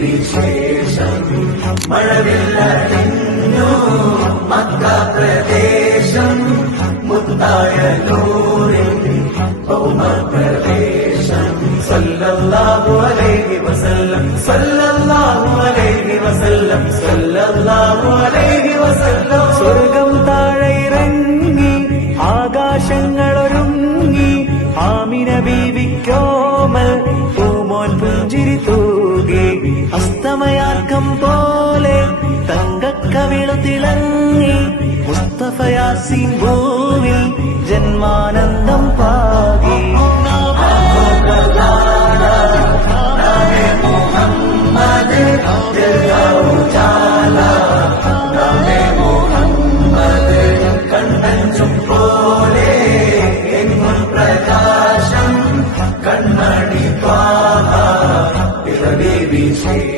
വിശേഷം മഴവില്ലറിഞ്ഞു മക്ക പ്രദേശം മുത്തായ നൂറിൽ സല്ലല്ലാഹു അലൈഹി വസല്ലം സല്ലല്ലാഹു അലൈഹി വസല്ലം സല്ലല്ലാഹു അലൈഹി വസല്ലം സ്വർഗം താഴെ ഇറങ്ങി ആകാശങ്ങളൊരുങ്ങി ആമിന ബീവിക്കോമൽ പൂമോൻ പുഞ്ചിരി തൂകി അസ്തമയാർക്കം പോലെ തങ്കക്കവിളു തിളങ്ങി മുസ്തഫയാസിൻ ഭൂവിൽ ജന്മാനന്ദം പാകി Hey.